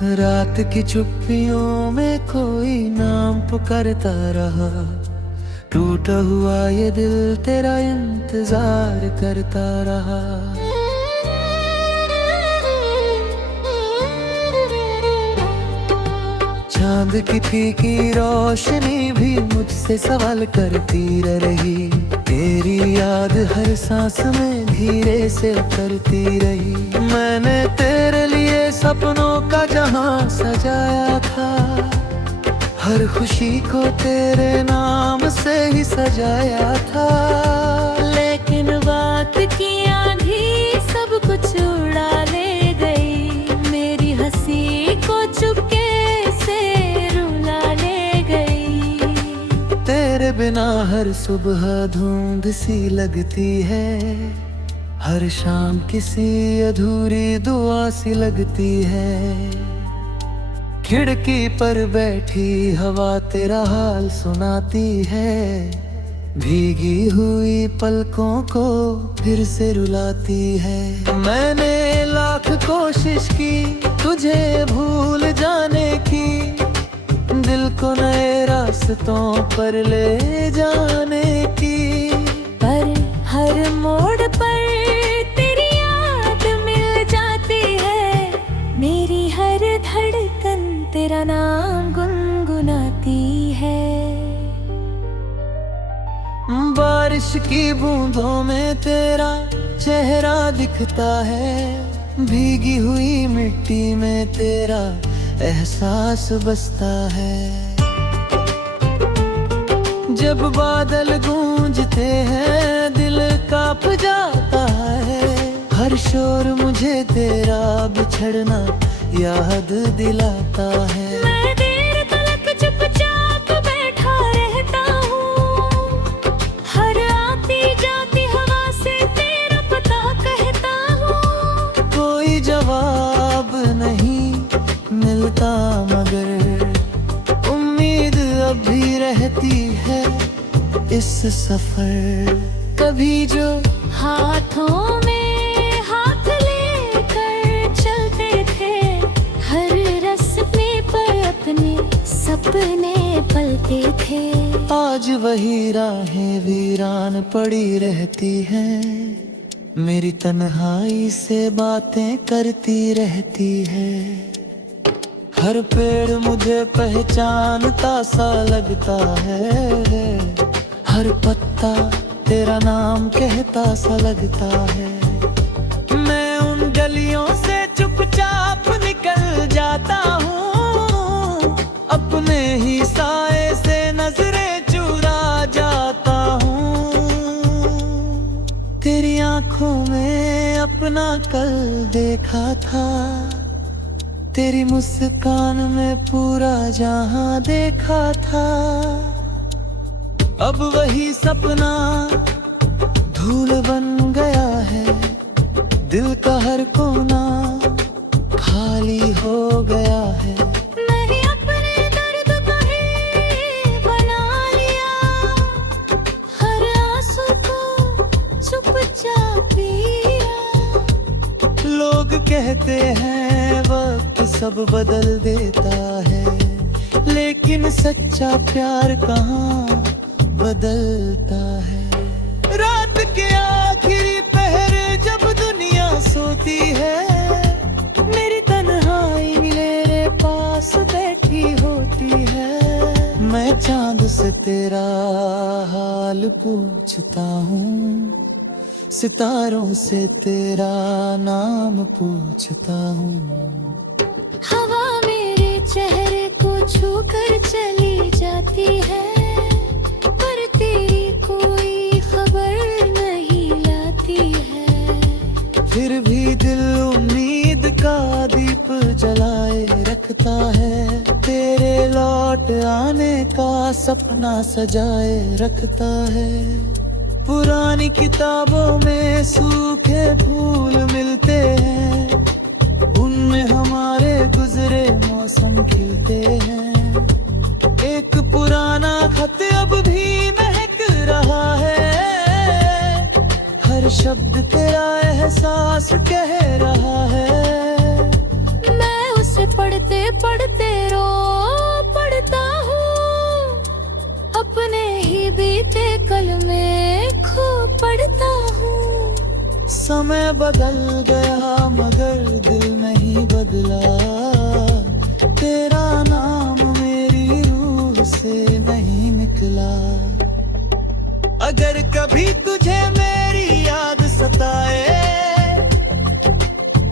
रात की चुप्पियों में कोई नाम पुकारता रहा। टूटा हुआ ये दिल तेरा इंतजार करता रहा। चांद की फीकी रोशनी भी मुझसे सवाल करती रही। तेरी याद हर सांस में धीरे से उतरती रही। मैंने तेरे लिए सपनों का जहां सजाया था। हर खुशी को तेरे नाम से ही सजाया था। लेकिन वक्त की आंधी सब कुछ उड़ा ले गई। मेरी हंसी को चुपके से रुला ले गई। तेरे बिना हर सुबह धुंध सी लगती है। हर शाम किसी अधूरी दुआ सी लगती है। खिड़की पर बैठी हवा तेरा हाल सुनाती है। भीगी हुई पलकों को फिर से रुलाती है। मैंने लाख कोशिश की तुझे भूल जाने की। दिल को नए रास्तों पर ले जाने की। पर हर मोड़ पर तेरी याद मिल जाती है। मेरी हर धड़कन तेरा नाम गुनगुनाती है। बारिश की बूंदों में तेरा चेहरा दिखता है। भीगी हुई मिट्टी में तेरा एहसास बसता है। जब बादल गूंजते हैं दिल कांप जाता है। हर शोर मुझे तेरा बिछड़ना याद दिलाता है। मैं देर तक चुपचाप बैठा रहता हूँ। हर आती जाती हवा से तेरा पता कहता हूँ। कोई जवाब नहीं मिलता मगर उम्मीद अब भी रहती है इस सफर। कभी जो हाथों में हाथ लेकर चलते थे। हर रास्ते पर अपने सपने पलते थे। आज वही राहें वीरान पड़ी रहती हैं। मेरी तन्हाई से बातें करती रहती है। हर पेड़ मुझे पहचानता सा लगता है। हर पत्ता तेरा नाम कहता सा लगता है। मैं उन गलियों से चुपचाप निकल जाता हूँ। अपने ही साए से नजरें चुरा जाता हूँ। तेरी आंखों में अपना कल देखा था। तेरी मुस्कान में पूरा जहां देखा था। अब वही सपना धूल बन गया है। दिल का हर कोना खाली हो गया है। मैंने अपने दर्द को ही बना लिया। हर आंसू को चुपचाप पिया। लोग कहते हैं वक्त सब बदल देता है। लेकिन सच्चा प्यार कहाँ बदलता है। रात के आखिरी पहर जब दुनिया सोती है। मेरी तन्हाई मेरे पास बैठी होती है। मैं चांद से तेरा हाल पूछता हूँ। सितारों से तेरा नाम पूछता हूँ। हवा मेरे चेहरे को छूकर चली जाती है। पर तेरी कोई खबर नहीं लाती है। फिर भी दिल उम्मीद का दीप जलाए रखता है। तेरे लौट आने का सपना सजाए रखता है। पुरानी किताबों में सूखे फूल मिलते हैं। उनमें हमारे गुजरे मौसम खिलते हैं। एक पुराना खत अब भी महक रहा है। हर शब्द तेरा एहसास कह रहा है। मैं उस से पढ़ते पढ़ते रो पढ़ता हूँ, अपने ही बीते कल में खो पढ़ता हूँ। समय बदल गया मगर दिल नहीं बदला, तेरा नाम मेरी रूह से नहीं निकला। अगर कभी तुझे मेरी याद सताए,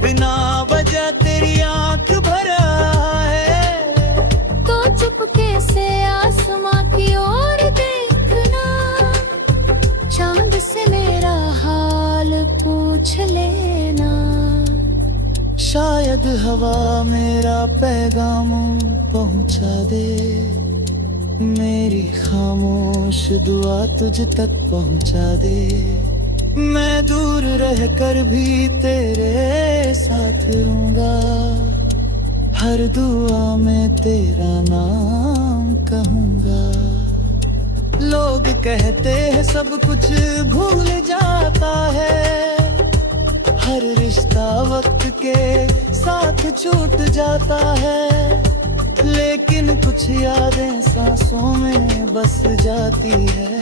बिना वजह तेरी आंख भर आए, तो चुपके से आसमां की ओर देखना, चांद से मेरा हाल पूछ लेना। शायद हवा मेरा पैगाम पहुंचा दे, मेरी खामोश दुआ तुझ तक पहुंचा दे। मैं दूर रहकर भी तेरे साथ रहूंगा, हर दुआ में तेरा नाम कहूंगा। लोग कहते हैं सब कुछ भूल जाता है, हर रिश्ता वक्त के साथ छूट जाता है, लेकिन कुछ यादें सांसों में बस जाती है,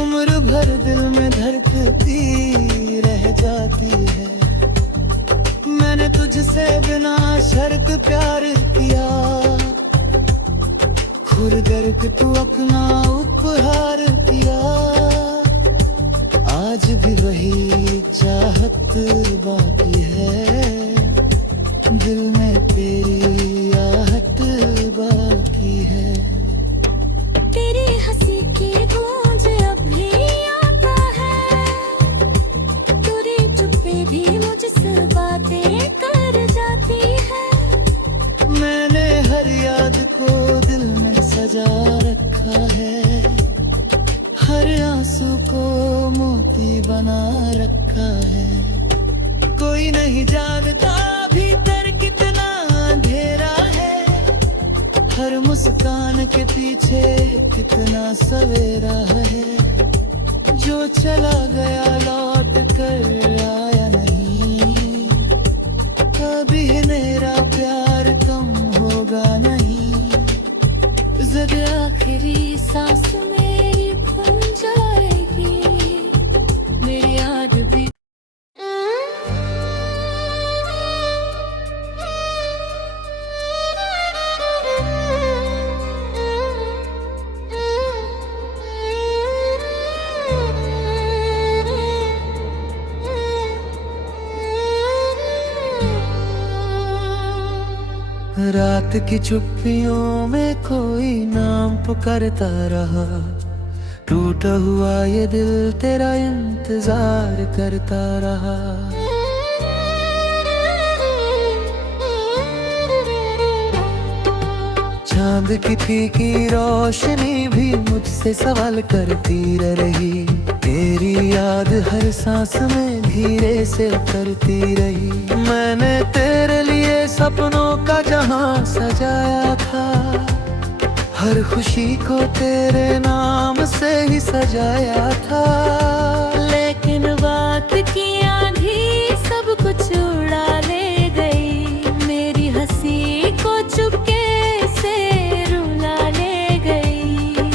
उम्र भर दिल में धड़कती रह जाती है। मैंने तुझसे बिना शर्त प्यार किया, खुद कर तू अपना उपहार किया। आज भी वही चाहत बाकी है, दिल में तेरी आहट बाकी है। तेरी हंसी की गूंज अब भी आता है, तेरी चुप्पी भी मुझसे बातें कर जाती है। मैंने हर याद को दिल में सजा रखा है, हर आंसू को मोती बना रखा है। कोई नहीं जानता भीतर कितना अंधेरा है, हर मुस्कान के पीछे कितना सवेरा है। जो चला गया लौट कर आया नहीं, कभी मेरा प्यार कम होगा नहीं। जब आखिरी सांस मेरी खुल जाएगी, मेरी याद भी रात की चुप्पियों में कोई नाम पुकारता रहा, टूटा हुआ ये दिल तेरा इंतजार करता रहा। चांद की फीकी रोशनी भी मुझसे सवाल करती रही, तेरी याद हर सांस में धीरे से उतरती रही। मैंने तेरे लिए सपनों का जहां सजाया था, हर खुशी को तेरे नाम से ही सजाया था। लेकिन वक्त की आंधी सब कुछ उड़ा ले गई, मेरी हंसी को चुपके से रुला ले गई।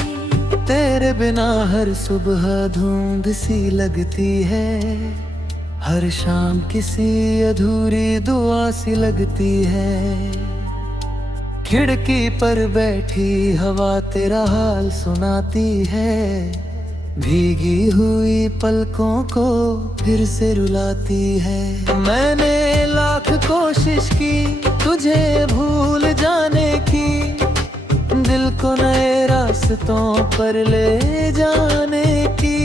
तेरे बिना हर सुबह धुंध सी लगती है, हर शाम किसी अधूरी दुआ सी लगती है। खिड़की पर बैठी हवा तेरा हाल सुनाती है, भीगी हुई पलकों को फिर से रुलाती है। मैंने लाख कोशिश की तुझे भूल जाने की, दिल को नए रास्तों पर ले जाने की।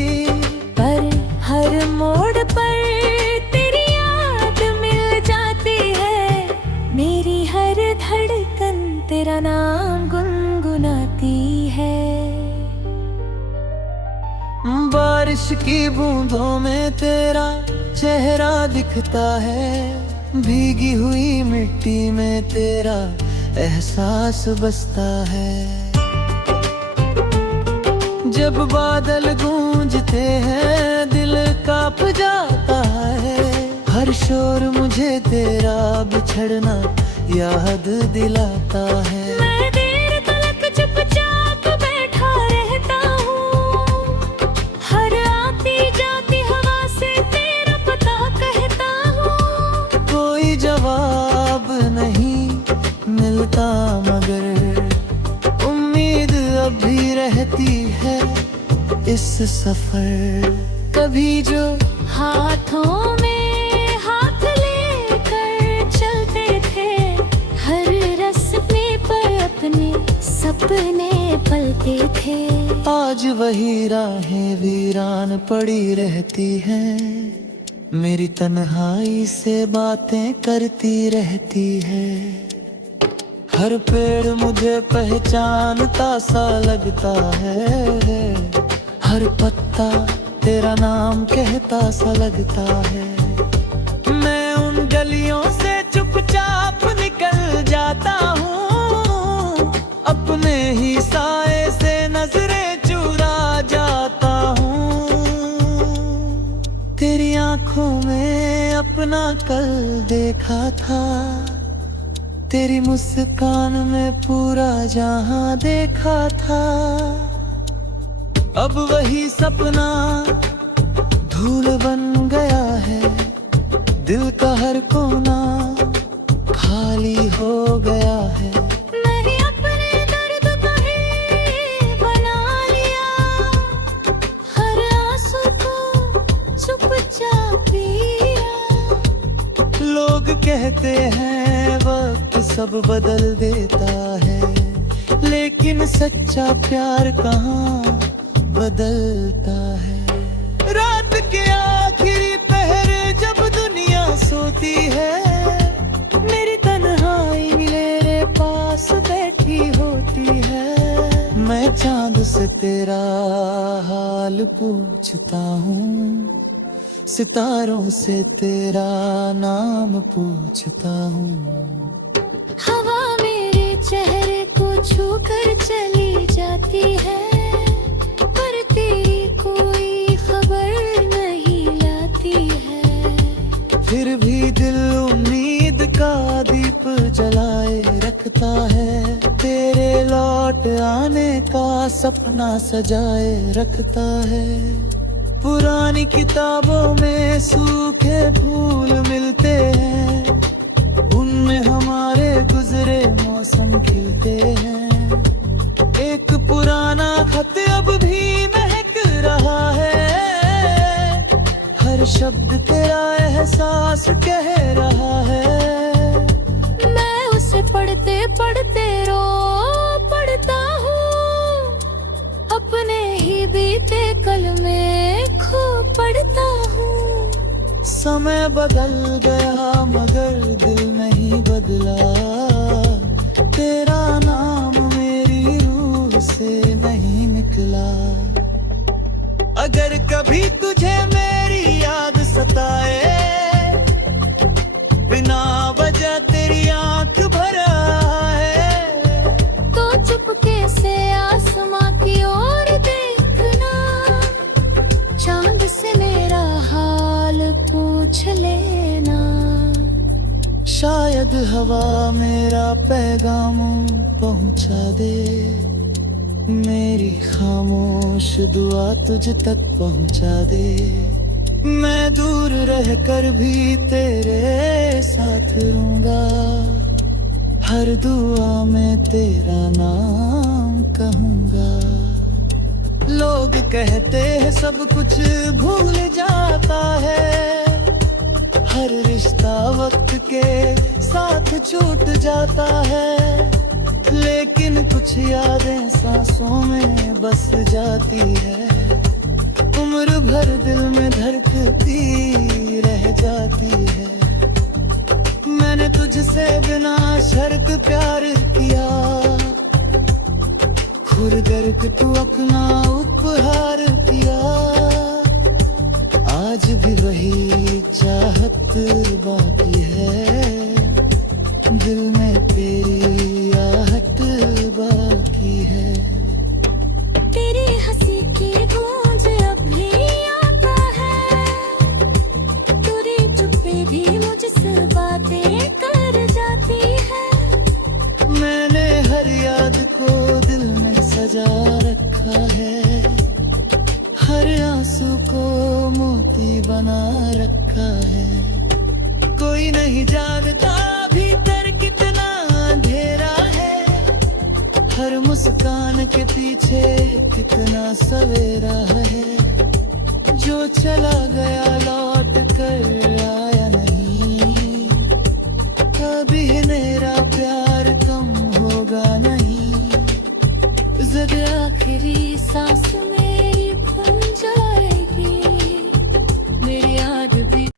पर हर मोड़ पर तेरी याद मिल जाती है, मेरी हर धड़कन तेरा नाम गुनगुनाती है। बारिश की बूंदों में तेरा चेहरा दिखता है, भीगी हुई मिट्टी में तेरा एहसास बसता है। जब बादल गूंजते हैं दिल कांप जाता है, हर शोर मुझे तेरा बिछड़ना याद दिलाता है। मैं देर तक चुपचाप बैठा रहता हूँ, हर आती जाती हवा से तेरा पता कहता हूँ। कोई जवाब नहीं मिलता मगर उम्मीद अभी रहती है इस सफर। कभी जो हाथों में हाथ लेकर चलते थे, हर रास्ते पर अपने सपने पलते थे। आज वही राहें वीरान पड़ी रहती हैं, मेरी तन्हाई से बातें करती रहती है। हर पेड़ मुझे पहचानता सा लगता है, हर पत्ता तेरा नाम कहता सा लगता है। मैं उन गलियों से चुपचाप निकल जाता हूँ, अपने ही साए से नजरें चुरा जाता हूँ। तेरी आंखों में अपना कल देखा था, तेरी मुस्कान में पूरा जहां देखा था। अब वही सपना धूल बन गया है, दिल का हर कोना खाली हो गया है। मैंने अपने दर्द को ही बना लिया, हर आंसू को चुपचाप पिया। लोग कहते हैं वक्त सब बदल देता है, लेकिन सच्चा प्यार कहाँ बदलता है। रात के आखिरी पहर जब दुनिया सोती है, मेरी तन्हाई मेरे पास बैठी होती है। मैं चांद से तेरा हाल पूछता हूँ, सितारों से तेरा नाम पूछता हूँ। हवा मेरे चेहरे को छूकर चली जाती है, पर तेरी कोई खबर नहीं लाती है। फिर भी दिल उम्मीद का दीप जलाए रखता है, तेरे लौट आने का सपना सजाए रखता है। पुरानी किताबों में सूखे फूल मिलते हैं, उनमें हमारे गुजरे मौसम खिलते हैं। एक पुराना खत अब भी महक रहा है, हर शब्द तेरा एहसास कह रहा है। मैं उसे पढ़ते पढ़ते रो पढ़ता हूँ, अपने ही बीते कल में खो पढ़ता हूँ। समय बदल गया मगर दिल नहीं बदला, तेरा नाम मेरी रूह से नहीं निकला। अगर कभी तुझे मेरी याद सताए, बिना वजह तेरी आंख भर आए, तो चुपके से आसमां की ओर देखना, चांद से मेरा हाल पूछ लेना। शायद हवा मेरा पैगाम पहुंचा दे, मेरी खामोश दुआ तुझ तक पहुंचा दे। मैं दूर रहकर भी तेरे साथ रहूंगा, हर दुआ में तेरा नाम कहूंगा। लोग कहते हैं सब कुछ भूल जाता है, हर रिश्ता वक्त के साथ छूट जाता है, लेकिन कुछ यादें सांसों में बस जाती है, उम्र भर दिल में धड़कती रह जाती है। मैंने तुझसे बिना शर्त प्यार किया, खुद करके तू अपना उपहार किया। आज भी वही चाहत बाकी है, दिल में तेरी आहट बाकी है। तेरी हंसी की गूंज अब भी आता है, तेरी चुप्पी भी मुझसे बातें कर जाती है। रखा है, हर आंसू को मोती बना रखा है। कोई नहीं जानता भीतर कितना अंधेरा है, हर मुस्कान के पीछे कितना सवेरा है। जो चला गया लौट कर आया नहीं, कभी मेरा प्यार कम होगा नहीं। जब आखिरी सांस मेरी खुल जाएगी, मेरी याद भी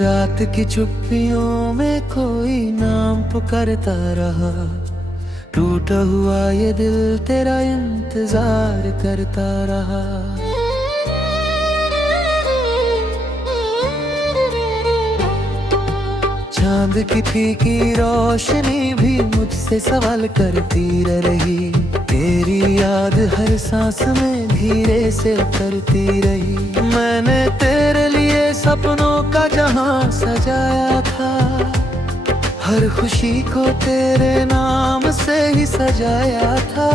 रात की चुप्पियों में कोई नाम पुकारता रहा, टूटा हुआ ये दिल तेरा इंतजार करता रहा। चांद की फीकी रोशनी भी मुझसे सवाल करती रही, तेरी याद हर सांस में धीरे से उतरती रही। मैंने तेरे लिए सपनों का जहां सजाया था, हर खुशी को तेरे नाम से ही सजाया था।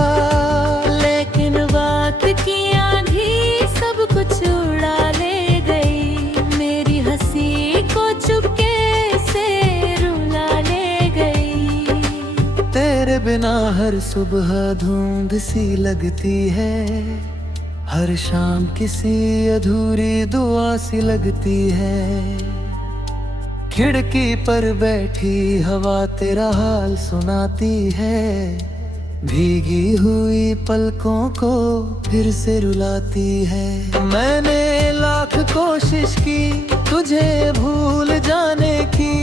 लेकिन वक्त की आंधी सब कुछ उड़ा ले गई, मेरी हंसी को चुपके से रुला ले गई। तेरे बिना हर सुबह धुंध सी लगती है, हर शाम किसी अधूरी दुआ सी लगती है। खिड़की पर बैठी हवा तेरा हाल सुनाती है, भीगी हुई पलकों को फिर से रुलाती है। मैंने लाख कोशिश की तुझे भूल जाने की,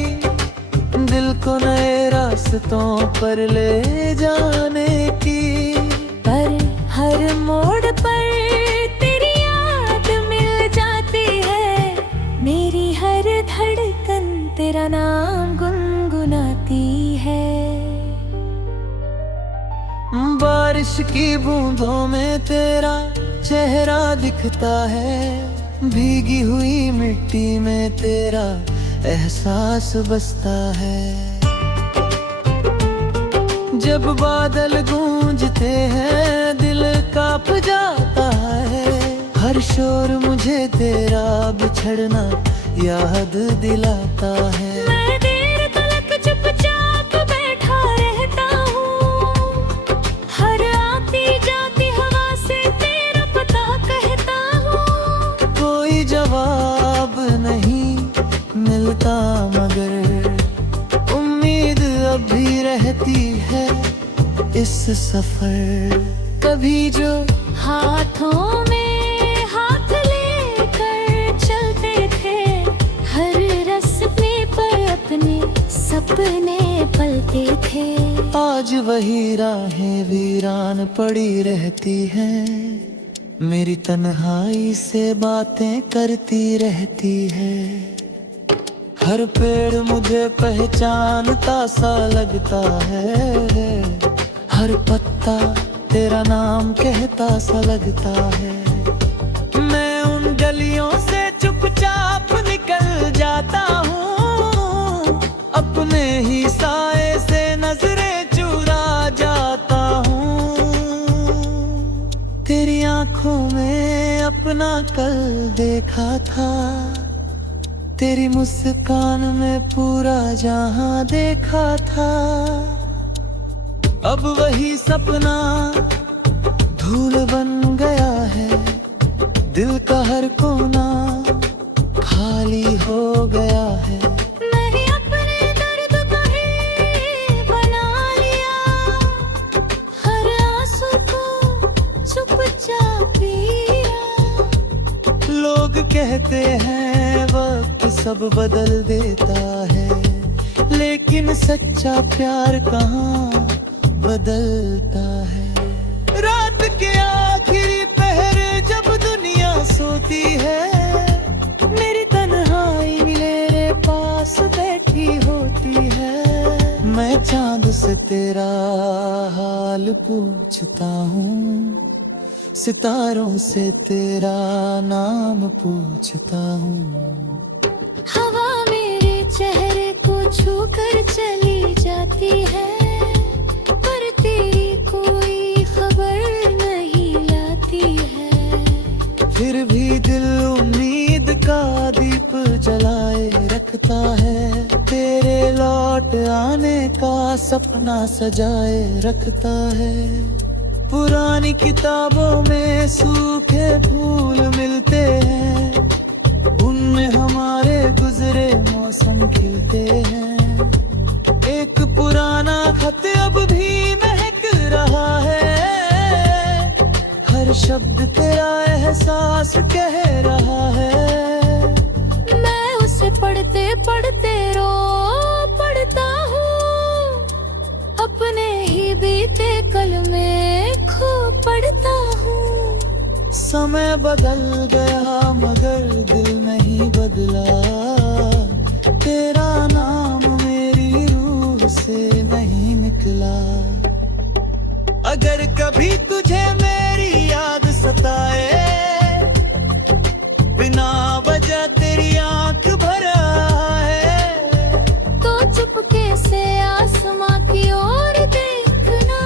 दिल को नए रास्तों पर ले जाने की। पर हर मोड़ पर तेरी याद मिल जाती है, मेरी हर धड़कन तेरा नाम गुनगुनाती है। बारिश की बूंदों में तेरा चेहरा दिखता है, भीगी हुई मिट्टी में तेरा एहसास बसता है। जब बादल गूंजते हैं दिल कांप जाता है, हर शोर मुझे तेरा बिछड़ना याद दिलाता है। मैं देर तक चुपचाप बैठा रहता हूँ, हर आती जाती हवा से तेरा पता कहता हूँ। कोई जवाब नहीं मिलता मगर उम्मीद अब भी रहती है इस सफर। कभी जो हाथों में हाथ लेकर चलते थे, हर रास्ते पर अपने सपने पलते थे। आज वही राहें वीरान पड़ी रहती हैं, मेरी तन्हाई से बातें करती रहती है। हर पेड़ मुझे पहचानता सा लगता है, हर पत्ता तेरा नाम कहता सा लगता है। मैं उन गलियों से चुपचाप निकल जाता हूँ, अपने ही साए से नजरें चुरा जाता हूँ। तेरी आंखों में अपना कल देखा था, तेरी मुस्कान में पूरा जहां देखा था। अब वही सपना धूल बन गया है, दिल का हर कोना खाली हो गया है। मैंने अपने दर्द को ही बना लिया, हर आंसू को चुपचाप पिया। लोग कहते हैं वक्त सब बदल देता है, लेकिन सच्चा प्यार कहाँ बदलता है। रात के आखिरी पहर जब दुनिया सोती है, मेरी तन्हाई मेरे पास बैठी होती है। मैं चांद हाल पूछता हूँ, सितारों से तेरा नाम पूछता हूँ। हवा मेरे चेहरे को छू कर चली जाती है, पर तेरी कोई खबर नहीं लाती है। फिर भी दिल उम्मीद का दीप जलाए रखता है, तेरे लौट आने का सपना सजाए रखता है। पुरानी किताबों में सूखे फूल मिलते हैं, उनमें हमारे गुजरे मौसम खिलते हैं। एक पुराना खत अब भी महक रहा है, हर शब्द तेरा एहसास कह रहा है। मैं उसे पढ़ते पढ़ते रो पढ़ता हूँ, अपने ही बीते कल में खो पढ़ता हूँ। समय बदल गया मगर दिल नहीं बदला, तेरा नाम मेरी रूह से नहीं निकला। अगर कभी तुझे मेरी याद सताए, बिना वजह तेरी आंख भर आए, तो चुपके से आसमां की ओर देखना,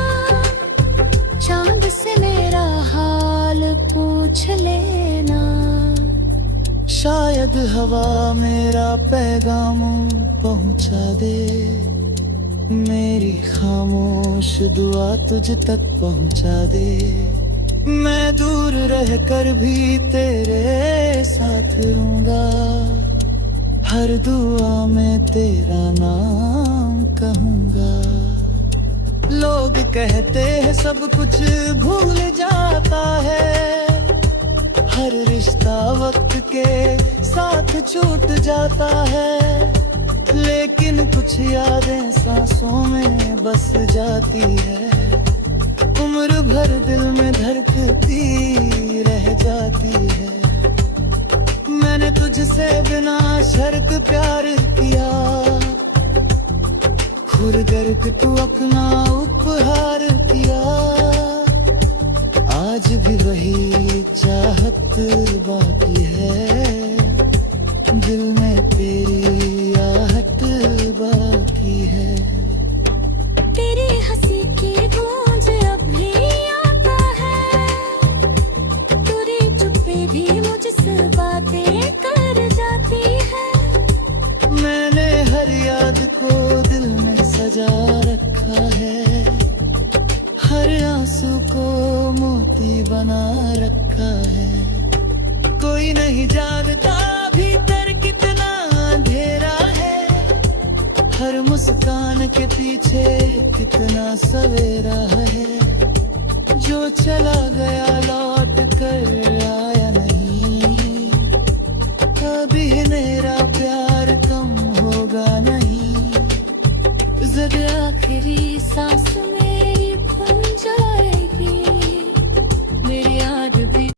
चांद से मेरा हाल पूछ लेना। शायद हवा मेरा पैगाम पहुंचा दे, मेरी खामोश दुआ तुझ तक पहुंचा दे। मैं दूर रहकर भी तेरे साथ रहूंगा, हर दुआ में तेरा नाम कहूंगा। लोग कहते हैं सब कुछ भूल जाता है, हर रिश्ता वक्त के साथ छूट जाता है, लेकिन कुछ यादें सांसों में बस जाती है, उम्र भर दिल में धड़कती रह जाती है। मैंने तुझसे बिना शर्त प्यार किया, खुद करके तू अपना उपहार किया। आज भी वही चाहत बाकी है, दिल में तेरी आहट बाकी है। तेरी हंसी की गूंज अब भी आता है, तेरी चुप्पी भी मुझसे बातें कर जाती है। मैंने हर याद को दिल में सजा रखा है, हर आंसू को मोती बना रखा है। कोई नहीं जानता भीतर कितना अंधेरा है, हर मुस्कान के पीछे कितना सवेरा है। जो चला गया लौट कर आया नहीं, कभी मेरा प्यार कम होगा नहीं। जब आखिरी सांस मेरी खुल जाएगी, मेरी याद भी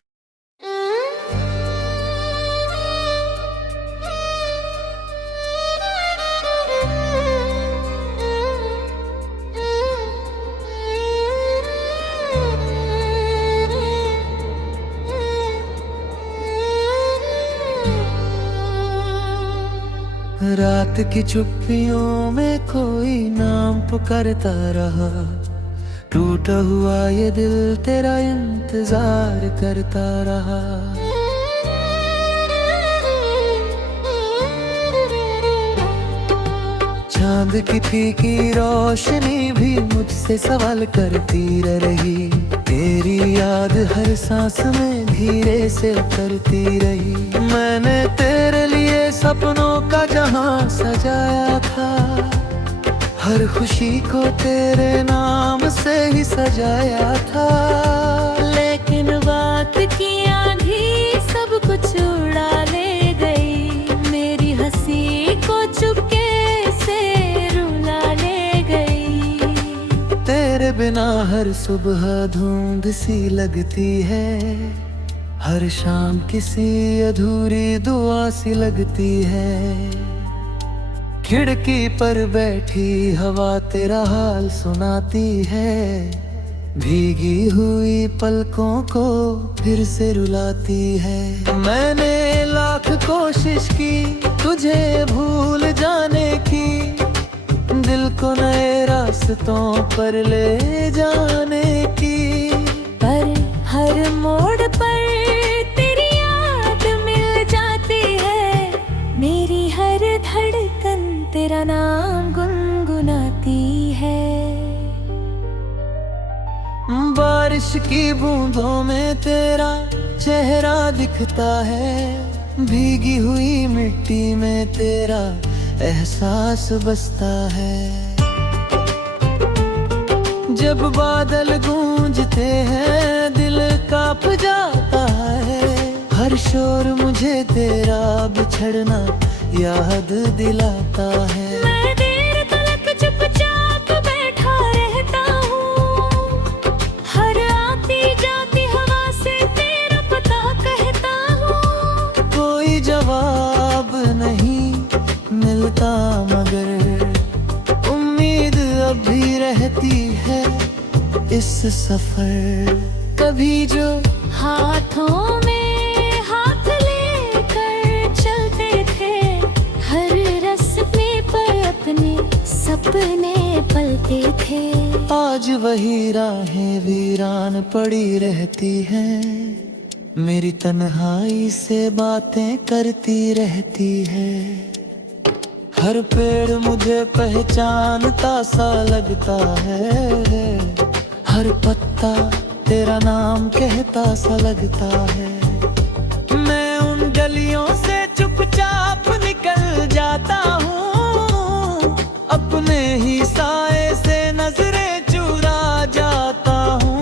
रात की चुप्पियों में कोई नाम पुकारता रहा, टूटा हुआ ये दिल तेरा इंतजार करता रहा। चांद की फीकी रोशनी भी मुझसे सवाल करती रही, तेरी याद हर सांस में धीरे से उतरती रही। मैंने तेरे लिए सपनों का जहां सजाया था, हर खुशी को तेरे नाम से ही सजाया था। लेकिन बात की आंधी सब कुछ उड़ा ले गई, मेरी हंसी को चुपके से रुला ले गई। तेरे बिना हर सुबह धुंध सी लगती है, हर शाम किसी अधूरी दुआ सी लगती है। खिड़की पर बैठी हवा तेरा हाल सुनाती है, भीगी हुई पलकों को फिर से रुलाती है। मैंने लाख कोशिश की तुझे भूल जाने की, दिल को नए रास्तों पर ले जाने की, पर हर मोड़ पर तेरी याद मिल जाती है। मेरी हर धड़कन तेरा नाम गुनगुनाती है। बारिश की बूंदों में तेरा चेहरा दिखता है, भीगी हुई मिट्टी में तेरा एहसास बसता है। जब बादल गूंजते हैं दिल कांप जाता है, हर शोर मुझे तेरा बिछड़ना याद दिलाता है। मैं देर तक चुपचाप बैठा रहता हूँ, हर आती जाती हवा से तेरा पता कहता हूँ। कोई जवाब नहीं मिलता मगर उम्मीद अब भी रहती है इस सफर। कभी जो हाथों में हाथ लेकर चलते थे, हर रास्ते पर अपने सपने पलते थे। आज वही राहें वीरान पड़ी रहती हैं, मेरी तन्हाई से बातें करती रहती है। हर पेड़ मुझे पहचानता सा लगता है, हर पत्ता तेरा नाम कहता सा लगता है। मैं उन गलियों से चुपचाप निकल जाता हूँ, अपने ही साए से नजरें चुरा जाता हूँ।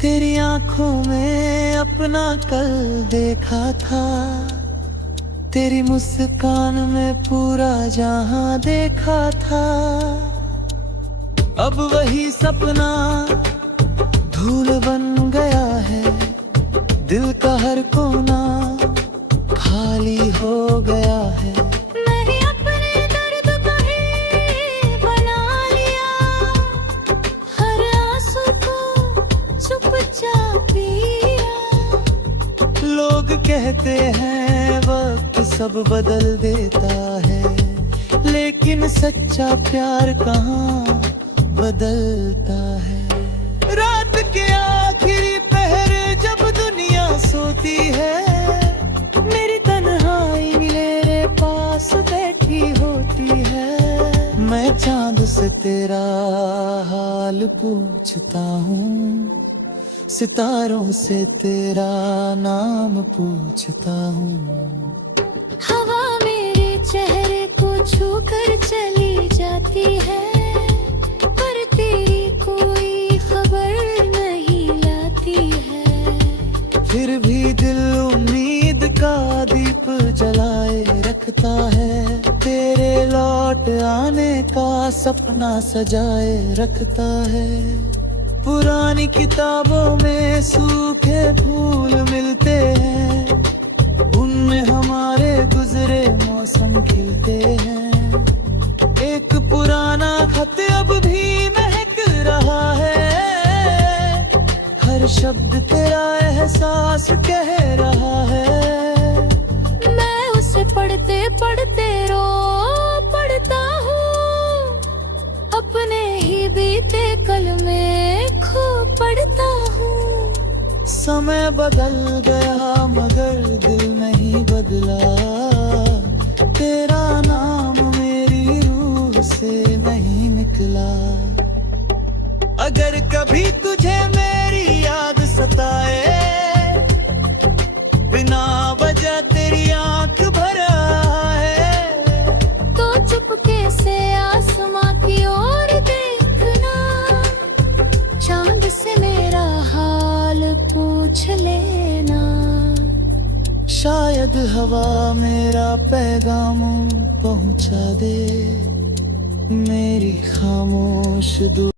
तेरी आंखों में अपना कल देखा था, तेरी मुस्कान में पूरा जहां देखा था। अब वही सपना धूल बन गया है, दिल का हर कोना खाली हो गया है। मैंने अपने दर्द को ही बना लिया, हर आंसू को चुपचाप पिया। लोग कहते हैं वक्त सब बदल देता है, लेकिन सच्चा प्यार कहाँ बदलता है। रात के आखिरी पहर जब दुनिया सोती है, मेरी तन्हाई मेरे पास बैठी होती है। मैं चांद से तेरा हाल पूछता हूँ, सितारों से तेरा नाम पूछता हूँ। हवा मेरे चेहरे को छूकर चली जाती है, पर तेरी कोई खबर नहीं लाती है। फिर भी दिल उम्मीद का दीप जलाए रखता है, तेरे लौट आने का सपना सजाए रखता है। पुरानी किताबों में सूखे फूल मिलते हैं, उनमें हमारे गुजरे मौसम खिलते हैं। एक पुराना खत अब भी महक रहा है, हर शब्द तेरा एहसास कह रहा है। मैं उसे पढ़ते पढ़ते रो पढ़ता हूँ, अपने ही बीते कल में खो पढ़ता हूँ। समय बदल गया मगर दिल नहीं बदला, तेरा नाम मेरी रूह से नहीं निकला। अगर कभी तुझे मेरी याद सताए, बिना वजह तेरी आंख भर आए, तो चुपके से आसमां की ओर देखना, चांद से मेरा हाल पूछ लेना। शायद हवा मेरा पैगाम पहुंचा दे, मेरी खामोश